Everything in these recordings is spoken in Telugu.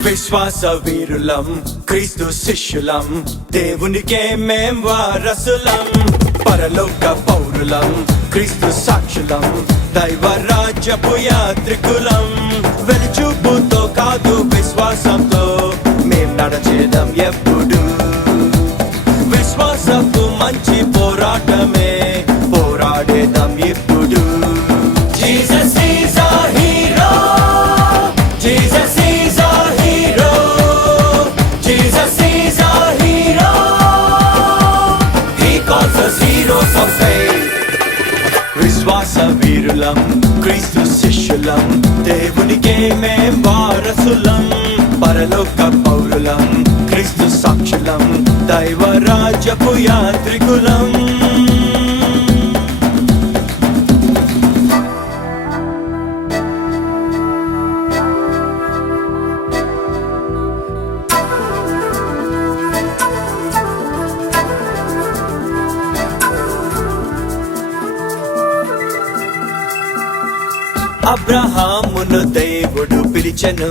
విశ్వాస వీరులం క్రీస్తు శిష్యులం దేవునికే మేం వారసులం పరలోక పౌరులం క్రీస్తు సాక్షులం దైవ రాజ్యపు యాత్రికులం వెలుచూపుతో కాదు విశ్వాసంతో మేం నడచేదం ఎప్పుడు విశ్వాసపు మంచి పోరాటమే పోరాడేదం ఇప్పుడు Jesus is our hero Jesus is our hero Jesus is our hero He calls us heroes of faith విశ్వాస వీరులం క్రీస్తు శిష్యులం దేవునికే మేం వారసులం పరలోక పౌరులం క్రీస్తు సాక్షులం దైవ రాజ్యపు యాత్రికులం అబ్రహామును దేవుడు పిలిచెను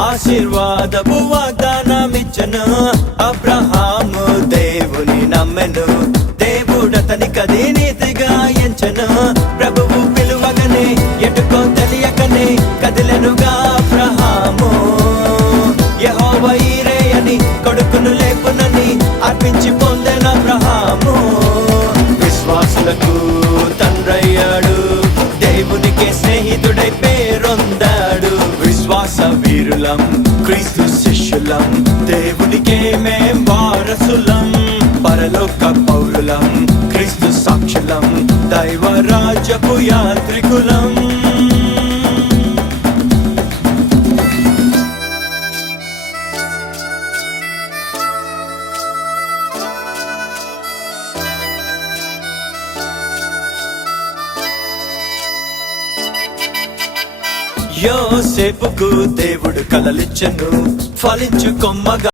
ఆశీర్వాదపు వాగ్దానమిచ్చెను అబ్రహాము దేవుని నమ్మెను దేవుడు అతనికది నీతిగా ఎంచెను ప్రభువు పిలువగనే ఎటుకో తెలియకనే కదిలెనుగా అబ్రహాము యెహోవా ఈరే అని కొడుకును లేపునని అర్పించి పొందెను అబ్రహాము విశ్వాసులకు తండ్రయ్యాడు దేవునికే స్నేహితుడై పేరొందాడు విశ్వాస వీరులం క్రీస్తు శిష్యులం దేవునికే మేం వారసులం పరలోక పౌరులం క్రీస్తు సాక్షులం దైవ రాజ్యపు యాత్రికులం యోసేపుకు దేవుడు కలలిచ్చెను ఫలించు కొమ్మగా